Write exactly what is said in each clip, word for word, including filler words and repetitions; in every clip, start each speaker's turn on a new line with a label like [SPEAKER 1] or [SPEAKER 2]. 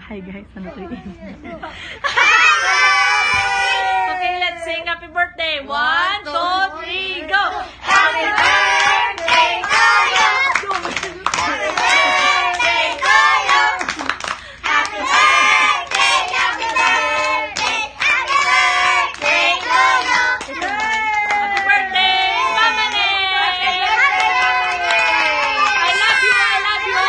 [SPEAKER 1] Hi guys, ano to yun? Okay, let's sing happy birthday. One, two, three, go! Happy birthday to you! Happy birthday to you! Happy birthday, happy birthday, happy birthday to you! Happy birthday, Mama Neng! I love you, I love you!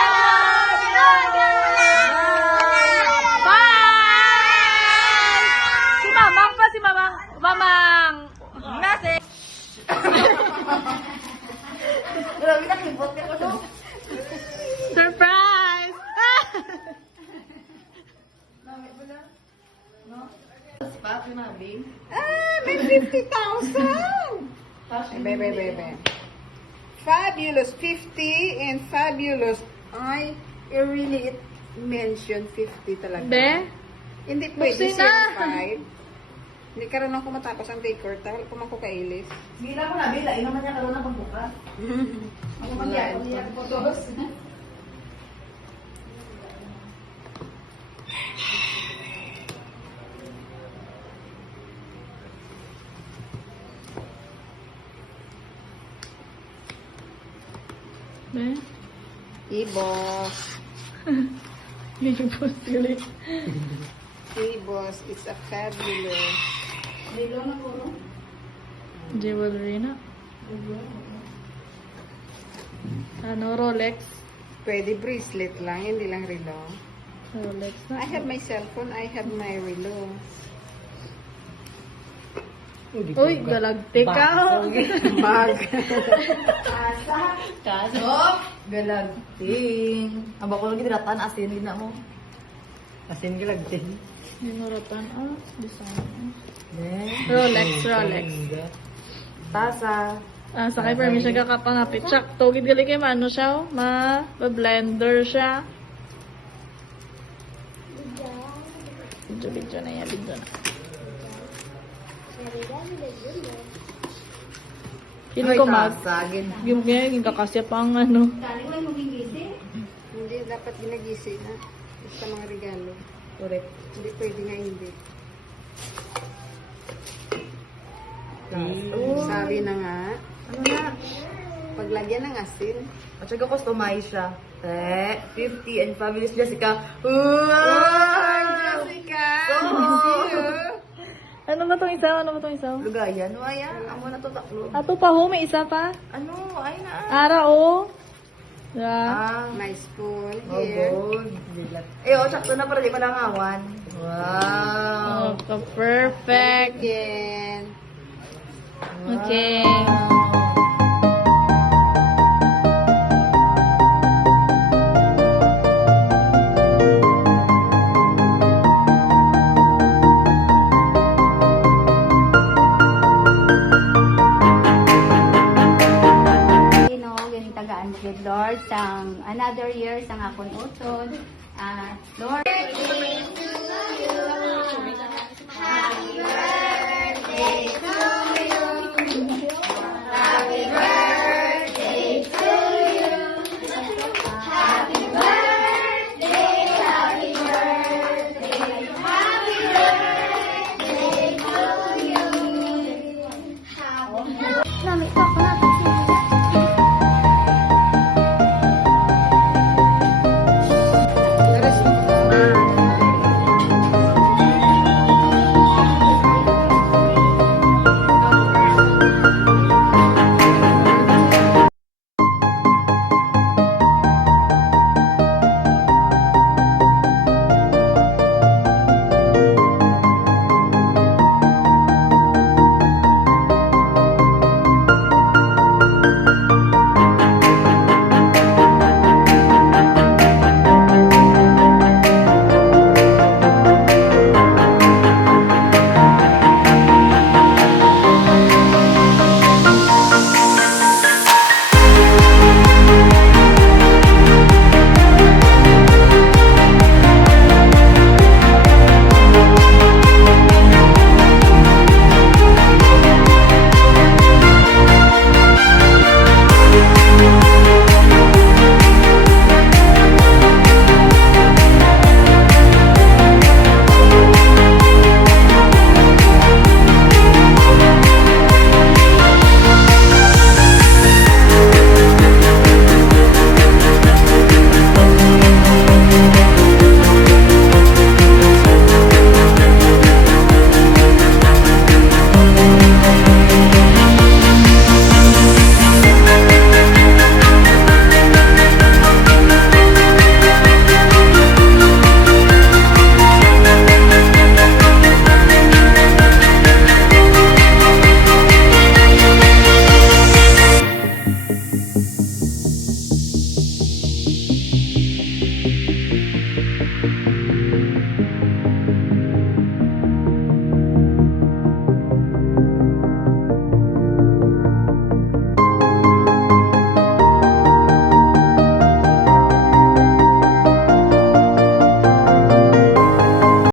[SPEAKER 1] Bye! Si Mamang pa, si Mamang. Mamang! Nasi! Surprise!
[SPEAKER 2] Ah, may fifty thousand! Bebe, bebe. Fabulous fifty and fabulous. Ay, I really it mentioned fifty talaga.
[SPEAKER 1] Be?
[SPEAKER 2] Hindi pwede
[SPEAKER 1] Buksi
[SPEAKER 2] zero
[SPEAKER 1] na.
[SPEAKER 2] five. Hindi karoon ako matapos ang day court. Dahil kung ako kailis.
[SPEAKER 3] Bila mo na, bila. Ino man niya karoon ng pagbukas. Ako man niya, ako niya photos.
[SPEAKER 1] Be?
[SPEAKER 2] E-boss.
[SPEAKER 1] Medyo po sili.
[SPEAKER 2] E-boss. It's a fabulous.
[SPEAKER 3] Bilo na puro.
[SPEAKER 1] Jewelry na. Ano, Rolex?
[SPEAKER 2] Pwede bracelet lang, hindi lang relo.
[SPEAKER 1] Rolex na.
[SPEAKER 2] I have my cellphone, I have my relo.
[SPEAKER 1] Uy, galagti ka.
[SPEAKER 2] Bag.
[SPEAKER 3] Kasa. Kaso. Galagting. Aba ko lagi diratan asin gina mo.
[SPEAKER 2] Asin galagtin.
[SPEAKER 1] Minuratan. Ah, design.
[SPEAKER 3] Eh.
[SPEAKER 1] Rolex, Rolex.
[SPEAKER 3] Tasa.
[SPEAKER 1] Ah, sakay permission ka kapangapit. Chak, tugid gali kay mano siya, oh. Ma-blender siya. Video, video na yan, video na. Kino ko mag...
[SPEAKER 3] Sagin.
[SPEAKER 1] Yung kaya, yung kakasya pa ang ano.
[SPEAKER 2] Hindi, dapat ginagisi na. Sa mga regalo.
[SPEAKER 3] Correct.
[SPEAKER 2] Hindi pwede nga hindi.
[SPEAKER 3] Oh.
[SPEAKER 2] Sabi na nga,
[SPEAKER 3] Ano na?
[SPEAKER 2] paglagyan ng asin.
[SPEAKER 3] At saka customize siya. Eh, fifty and fabulous Jessica.
[SPEAKER 2] Wow!
[SPEAKER 3] Wow!
[SPEAKER 2] Jessica!
[SPEAKER 3] So,
[SPEAKER 1] Ano ba tong isa? Ano ba tong isa?
[SPEAKER 3] lugayan. Waya. Amo na to taklo.
[SPEAKER 1] Ato pa ho, may isa pa.
[SPEAKER 3] Ano? Ay na.
[SPEAKER 1] Ara o. Yeah.
[SPEAKER 3] Ah.
[SPEAKER 2] My spoon
[SPEAKER 3] Oh,
[SPEAKER 2] here.
[SPEAKER 3] gold. Dilat. Eh, oh, sakto na para di pa langawan. Wow.
[SPEAKER 1] Okay, perfect.
[SPEAKER 2] Again.
[SPEAKER 1] Okay.
[SPEAKER 4] Pino, ganing tagaan mo, Lord, sang another year sang akong utod. Ah, Lord,